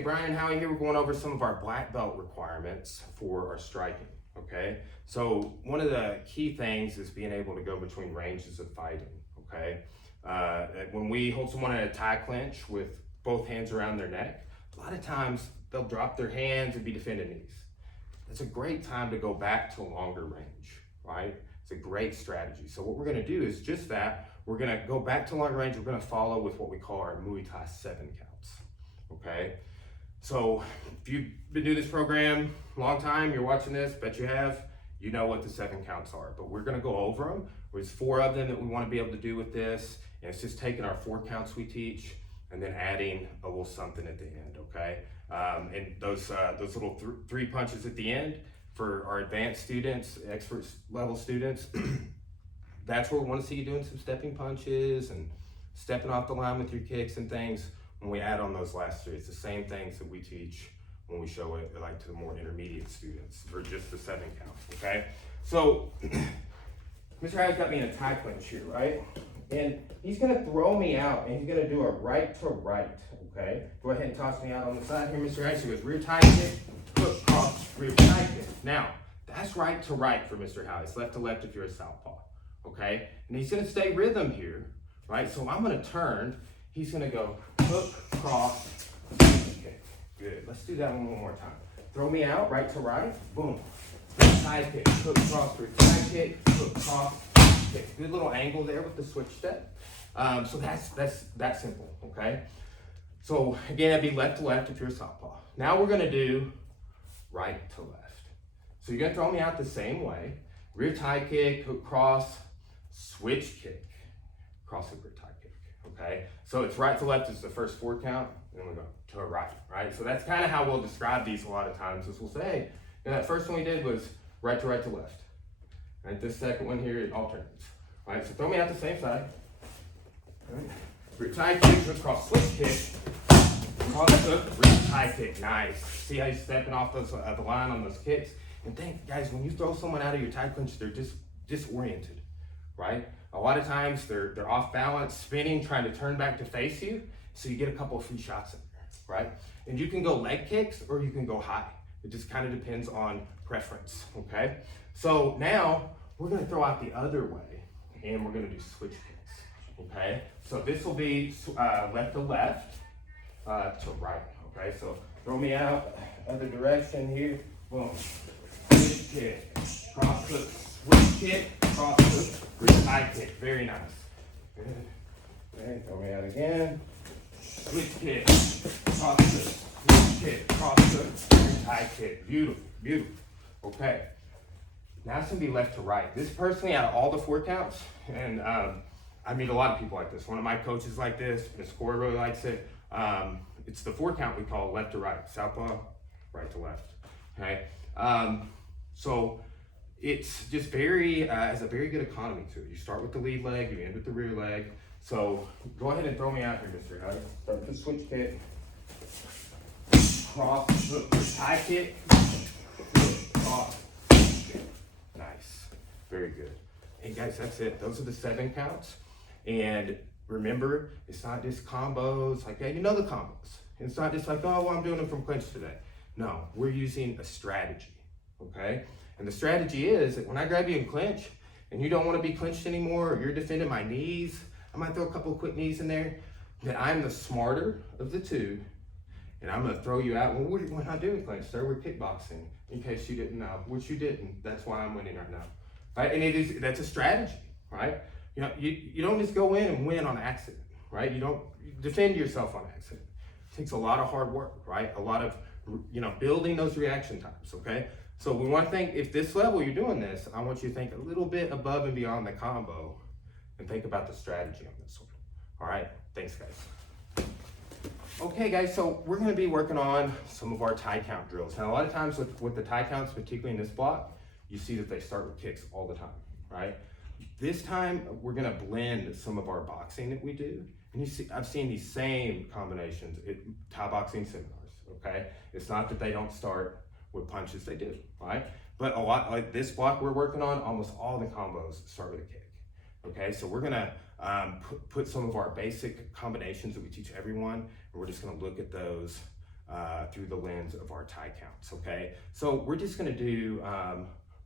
Okay, Brian and Howie here, we're going over some of our black belt requirements for our striking, okay? So one of the key things is being able to go between ranges of fighting, okay? When we hold someone in a tie clinch with both hands around their neck, a lot of times they'll drop their hands and be defending knees. It's a great time to go back to longer range, right? It's a great strategy. So what we're gonna do is just that. We're gonna go back to longer range. We're gonna follow with what we call our Muay Thai 7 counts, okay? So if you've been doing this program a long time, you're watching this, bet you have, you know what the 7 counts are, but we're gonna go over them. There's 4 of them that we wanna be able to do with this, and it's just taking our 4 counts we teach and then adding a little something at the end, okay? And those little 3 punches at the end for our advanced students, expert level students, that's where we wanna see you doing some stepping punches and stepping off the line with your kicks and things. When we add on those last 3, it's the same things that we teach when we show it like to the more intermediate students, or just the 7 count, okay? So, Mr. Howie's got me in a tie clinch here, right? And he's gonna throw me out and he's gonna do a right to right, okay? Go ahead and toss me out on the side here, Mr. Howie. So he goes rear tie kick, hook, cross, rear tie kick. Now, that's right to right for Mr. Howie. It's left to left if you're a southpaw, okay? And he's gonna stay rhythm here, right? So I'm gonna turn. He's gonna go hook, cross, kick. Good. Let's do that one more time. Throw me out, right to right, boom. Tie kick, hook, cross, through tie kick, hook, cross, kick. Good little angle there with the switch step. So that's that simple, okay? So again, that'd be left to left if you're a southpaw. Now we're gonna do right to left. So you're gonna throw me out the same way. Rear tie kick, hook, cross, switch kick, cross, hook, rear tie kick. Okay, so it's right to left is the first 4 count, and we go to a right, right? So that's kind of how we'll describe these a lot of times, is we'll say, hey, you know, that first one we did was right to left. Right, this second one here, it alternates. All right, so throw me out the same side. All right. Rear tie kick, hook, cross, switch kick, cross hook, rear tie kick, nice. See how you're stepping off those, the line on those kicks? And think, guys, when you throw someone out of your tie clinch, they're just disoriented, right? A lot of times they're off balance, spinning, trying to turn back to face you, so you get a couple of free shots in there, right? And you can go leg kicks or you can go high. It just kind of depends on preference, okay? So now we're gonna throw out the other way and we're gonna do switch kicks, okay? So this will be left to left, to right, okay? So throw me out, other direction here, boom. Switch kick, cross hook, switch kick, cross hook, rear tie kick, very nice. Good. Okay, throw me out again. Switch kick, cross hook, switch kick, cross hook, rear tie kick. Beautiful, beautiful. Okay. Now it's gonna be left to right. This personally, out of all the 4 counts, and I meet a lot of people like this. One of my coaches like this, Miss Corey really likes it. It's the 4 count we call left to right, southpaw, right to left. Okay. So it's just has a very good economy to it. You start with the lead leg, you end with the rear leg. So go ahead and throw me out here, Mr. Howie. Start with the switch kick, cross, hook, tie kick, hook, cross, kick. Nice, very good. Hey guys, that's it. Those are the 7 counts. And remember, it's not just combos, like, hey, you know the combos. It's not just like, oh, well, I'm doing them from clinch today. No, we're using a strategy, okay? And the strategy is that when I grab you in clinch and you don't want to be clinched anymore, or you're defending my knees, I might throw a couple of quick knees in there, that I'm the smarter of the 2, and I'm going to throw you out. Well, we're not doing clinch, sir. We're kickboxing, in case you didn't know, which you didn't. That's why I'm winning right now, right? And that's a strategy, right? You know, you don't just go in and win on accident, right? You don't defend yourself on accident. It takes a lot of hard work, right? A lot of, you know, building those reaction times, okay? So we want to think, if this level you're doing this, I want you to think a little bit above and beyond the combo and think about the strategy on this one. All right, thanks guys. Okay guys, so we're gonna be working on some of our tie count drills. Now a lot of times with the tie counts, particularly in this block, you see that they start with kicks all the time, right? This time we're gonna blend some of our boxing that we do. And I've seen these same combinations at Thai boxing seminars, okay? It's not that they don't start with punches, they do, right? But a lot, like this block we're working on, almost all the combos start with a kick. Okay, so we're gonna put some of our basic combinations that we teach everyone, and we're just gonna look at those through the lens of our tie counts, okay? So we're just gonna do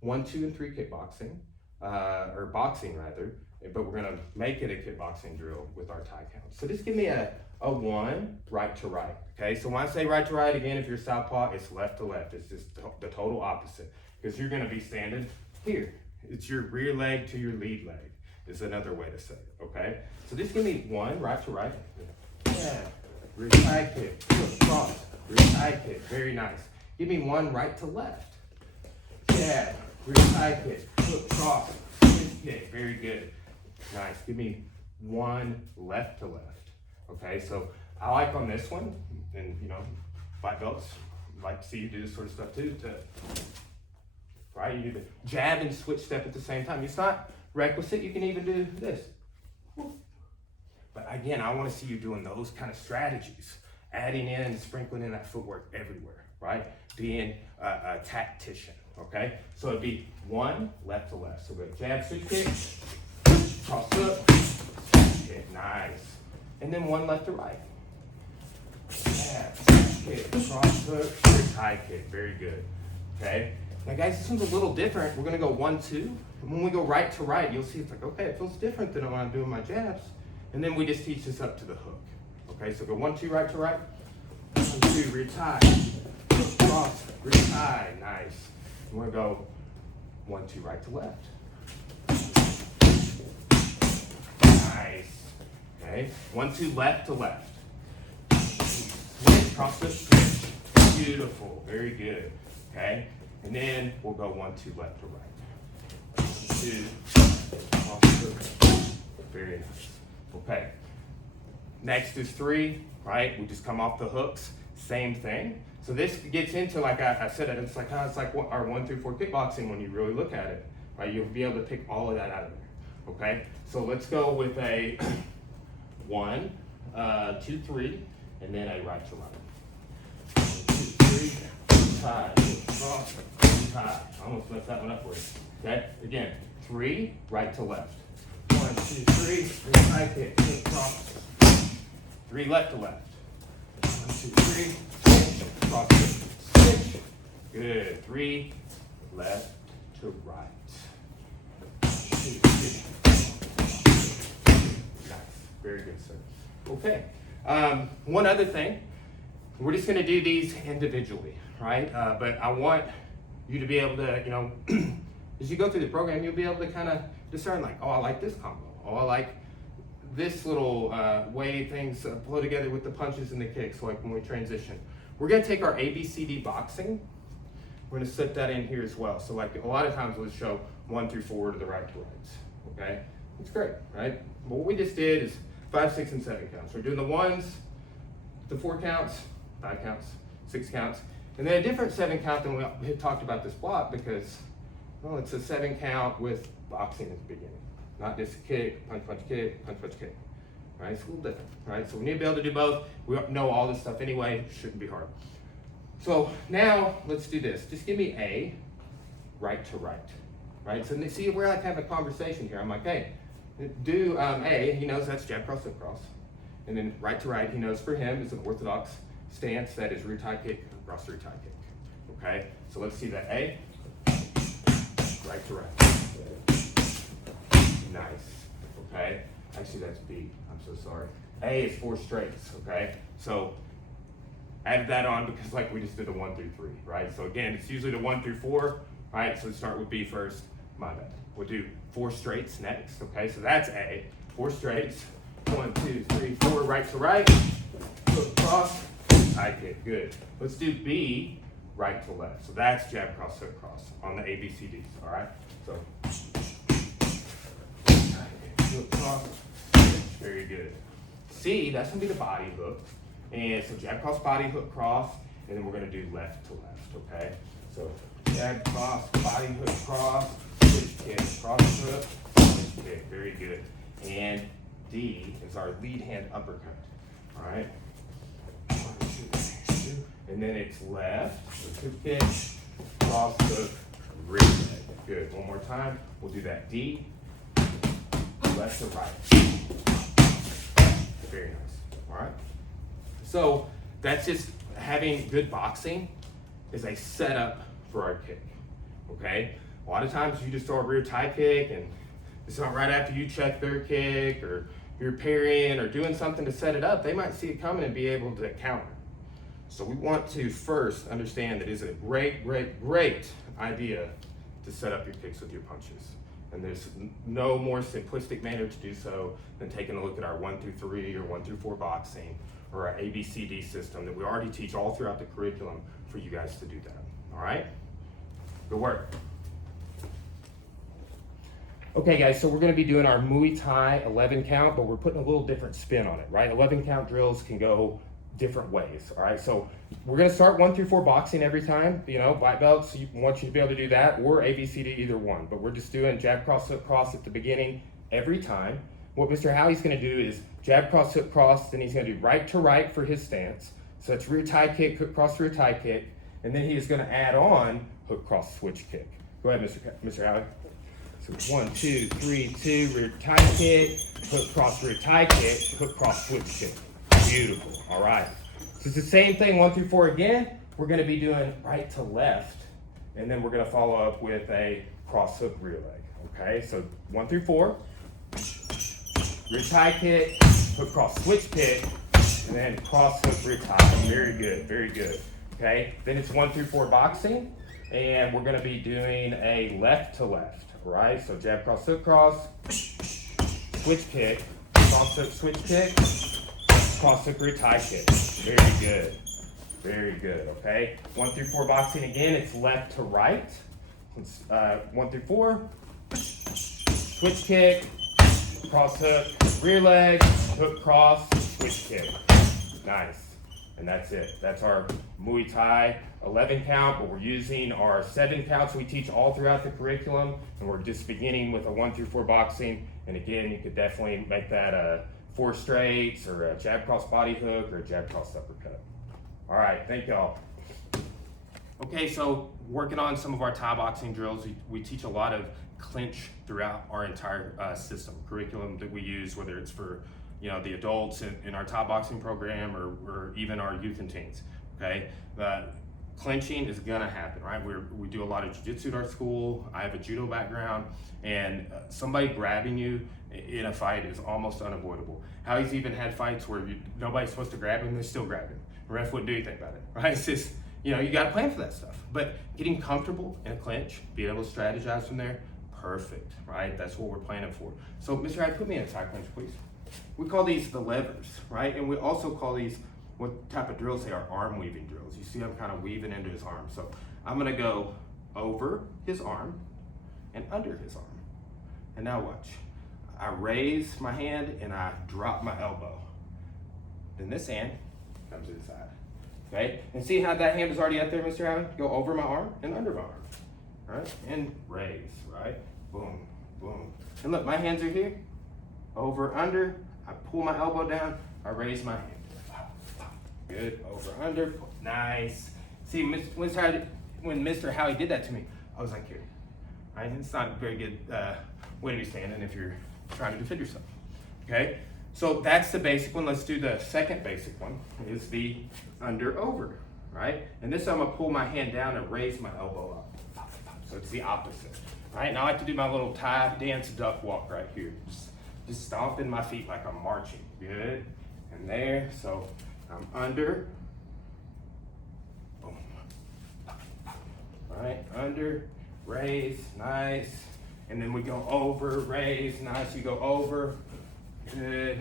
1, 2, and 3 kickboxing, or boxing rather, but we're gonna make it a kickboxing drill with our tie counts. So just give me a 1, right to right, okay? So when I say right to right, again, if you're southpaw, it's left to left. It's just the total opposite, because you're gonna be standing here. It's your rear leg to your lead leg, is another way to say it, okay? So just give me 1, right to right. Yeah, rear side kick, cross, rear side kick, very nice. Give me 1, right to left. Yeah, rear side kick, foot cross, switch kick, very good. Nice, give me 1, left to left. Okay, so I like on this one, and you know, black belts, like to see you do this sort of stuff too, right? You do the jab and switch step at the same time. It's not requisite, you can even do this. But again, I want to see you doing those kind of strategies, adding in, sprinkling in that footwork everywhere, right? Being a tactician, okay? So it'd be 1, left to left. So we go jab, switch kick, cross up, switch kick, nice. And then 1, left to right. Jab, switch kick, cross up, high kick, very good, okay? Now guys, this one's a little different. We're gonna go 1, 2. And when we go right to right, you'll see it's like, okay, it feels different than when I'm doing my jabs. And then we just teach this up to the hook. Okay, so go 1, 2, right to right. 1, 2, rear tie. Cross, rear tie, nice. And we're gonna go 1, 2, right to left. Nice. Okay, 1, 2, left to left. Switch, cross the switch. Beautiful, very good. Okay, and then we'll go 1, 2, left to right. 2, cross the, very nice. Okay, next is 3, right? We just come off the hooks, same thing. So this gets into, like I said, it's like our 1 through 4 kickboxing when you really look at it, right? You'll be able to pick all of that out of there, okay? So let's go with a 1, 2, 3, and then a right to right. 1, 2, 3, tie, cross, tie. I almost messed that one up for you, okay? Again, 3, right to left. 1, 2, 3, rear side kick, cross. 3, left to left. 1, 2, 3, cross, switch. Good. 3, left to right. 2, 3. Nice. Very good, sir. Okay. One other thing. We're just going to do these individually, right? But I want you to be able to, you know, as you go through the program, you'll be able to kind of discern, like, oh, I like this combo. Oh, I like this little way things flow together with the punches and the kicks, like when we transition. We're gonna take our ABCD boxing. We're gonna slip that in here as well. So like a lot of times we'll show 1 through 4 to the right to rights, okay? It's great, right? But what we just did is 5, 6, and 7 counts. We're doing the 1s, the 4 counts, 5 counts, 6 counts, and then a different 7 count than we had talked about this block because, well, it's a 7 count with boxing at the beginning. Not just kick, punch, punch, kick, punch, punch, kick. Right? It's a little different, right? So we need to be able to do both. We know all this stuff anyway. It shouldn't be hard. So now let's do this. Just give me a right to right, right? So see, we're like having a conversation here. I'm like, hey, do A. He knows that's jab, cross, hip cross. And then right to right, he knows for him is an orthodox stance that is rear tie kick, cross rear tie kick. Okay? So let's see that A, right to right. Nice, okay? Actually, that's B, I'm so sorry. A is 4 straights, okay? So add that on because like we just did the 1 through 3, right? So again, it's usually the 1 through 4, right? So let's start with B first, my bad. We'll do 4 straights next, okay? So that's A, 4 straights, 1, 2, 3, 4, right to right, foot cross, high kick, good. Let's do B, right to left. So that's jab, cross, hook, cross on the ABCDs, all right? So cross, very good. C, that's gonna be the body hook. And so jab, cross, body hook, cross, and then we're gonna do left to left, okay? So jab, cross, body hook, cross, switch kick, cross hook, switch kick, very good. And D is our lead hand uppercut, all right? 1, 2, 3, 2. And then it's left, so 2 kick, cross hook, rear leg. Good, one more time. We'll do that D, left to right. Very nice. All right. So that's just having good boxing is a setup for our kick, okay? A lot of times you just throw a rear tie kick and it's not right after you check their kick or you're parrying or doing something to set it up, they might see it coming and be able to counter. So we want to first understand that it's a great, great, great idea to set up your kicks with your punches. And there's no more simplistic manner to do so than taking a look at our 1 through 3 or 1 through 4 boxing or our ABCD system that we already teach all throughout the curriculum for you guys to do that, all right? Good work. Okay guys, so we're gonna be doing our Muay Thai 11 count, but we're putting a little different spin on it, right? 11 count drills can go different ways, all right? So we're gonna start 1 through 4 boxing every time, you know, black belts, you want you to be able to do that, or ABCD, either one. But we're just doing jab, cross, hook, cross at the beginning every time. What Mr. Howie's gonna do is jab, cross, hook, cross, then he's gonna do right to right for his stance. So it's rear tie kick, hook, cross, rear tie kick, and then he is gonna add on hook, cross, switch kick. Go ahead, Mr. Howie. So 1, 2, 3, 2, rear tie kick, hook, cross, rear tie kick, hook, cross, switch kick. Beautiful, all right. So it's the same thing, 1 through 4 again. We're gonna be doing right to left, and then we're gonna follow up with a cross hook rear leg, okay? So 1 through 4, rear tie kick, hook, cross, switch kick, and then cross hook rear tie. Very good, very good, okay? Then it's 1 through 4 boxing, and we're gonna be doing a left to left, right? So jab, cross, hook, cross, switch kick, cross hook, switch kick, cross hook rear tie kick. Very good. Very good, okay? 1 through 4 boxing again, it's left to right. It's 1 through 4. Switch kick, cross hook, rear leg, hook cross, switch kick. Nice. And that's it. That's our Muay Thai 11 count, but we're using our 7 counts we teach all throughout the curriculum, and we're just beginning with a 1 through 4 boxing. And again, you could definitely make that a 4 straights or a jab cross body hook or a jab cross uppercut. All right, thank y'all. Okay, so working on some of our Thai boxing drills, we teach a lot of clinch throughout our entire system, curriculum that we use, whether it's for the adults in our Thai boxing program or even our youth and teens, okay? Clinching is gonna happen, right? We do a lot of jiu-jitsu at our school. I have a judo background, and somebody grabbing you in a fight is almost unavoidable. Howie's even had fights where nobody's supposed to grab him, they still grab him. The ref wouldn't do anything about it, right? It's just, you gotta plan for that stuff. But getting comfortable in a clinch, being able to strategize from there, perfect, right? That's what we're planning for. So, Mr. Hyde, put me in a Thai clinch, please. We call these the levers, right? And we also call these, what type of drills they are, arm weaving drills. You see I'm kind of weaving into his arm. So I'm gonna go over his arm and under his arm. And now watch. I raise my hand and I drop my elbow. Then this hand comes to the side, okay? And see how that hand is already up there, Mr. Allen? Go over my arm and under my arm, right? And raise, right? Boom, boom. And look, my hands are here. Over, under, I pull my elbow down, I raise my hand. Good, over, under, nice. See, when Mr. Howie did that to me, I was like, here, right? It's not a very good way to be standing if you're trying to defend yourself, okay? So that's the basic one. Let's do the second basic one, is the under, over, right? And this time I'm gonna pull my hand down and raise my elbow up. So it's the opposite, right? Now I like to do my little Thai dance duck walk right here. Just stomping my feet like I'm marching. Good, and there, so I'm under, boom. All right, under, raise, nice. And then we go over, raise, nice. You go over, good.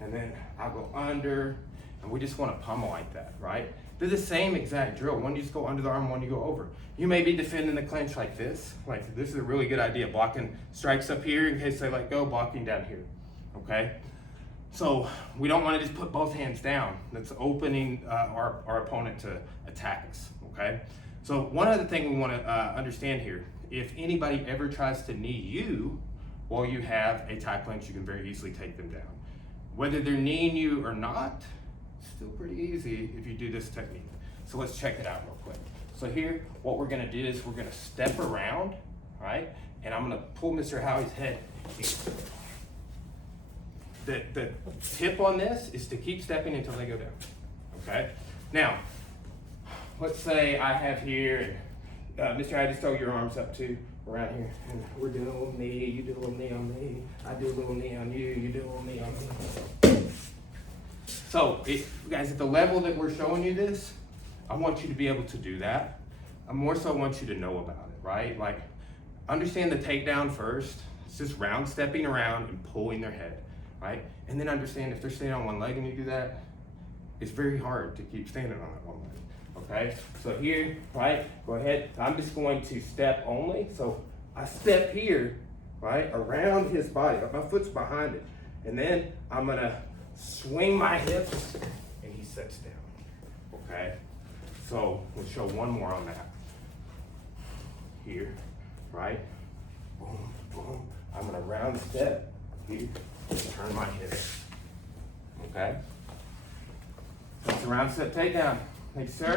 And then I'll go under, and we just want to pummel like that, right? They're the same exact drill. One you just go under the arm, one you go over. You may be defending the clinch like this. Like this is a really good idea. Blocking strikes up here in case they let go, blocking down here, okay? So we don't want to just put both hands down. That's opening our opponent to attack us, okay? So one other thing we want to understand here, if anybody ever tries to knee you while you have a Thai clinch, you can very easily take them down. Whether they're kneeing you or not, still pretty easy if you do this technique. So let's check it out real quick. So here, what we're gonna do is we're gonna step around, right? And I'm gonna pull Mr. Howie's head here. The tip on this is to keep stepping until they go down, okay? Now, let's say I have here, Mr. I just throw your arms up too, around here. And we're doing a little knee, you do a little knee on me, I do a little knee on you, you do a little knee on me. So, guys, at the level that we're showing you this, I want you to be able to do that. I more so want you to know about it, right? Like, understand the takedown first. It's just round stepping around and pulling their head, right? And then understand if they're standing on one leg and you do that, it's very hard to keep standing on that one leg, okay? So here, right, go ahead. I'm just going to step only. So I step here, right, around his body. My foot's behind it. And then I'm gonna swing my hips and he sits down, okay? So we'll show one more on that. Here, right? Boom, boom. I'm gonna round step here, turn my hips, okay? That's a round step takedown. Thanks, sir.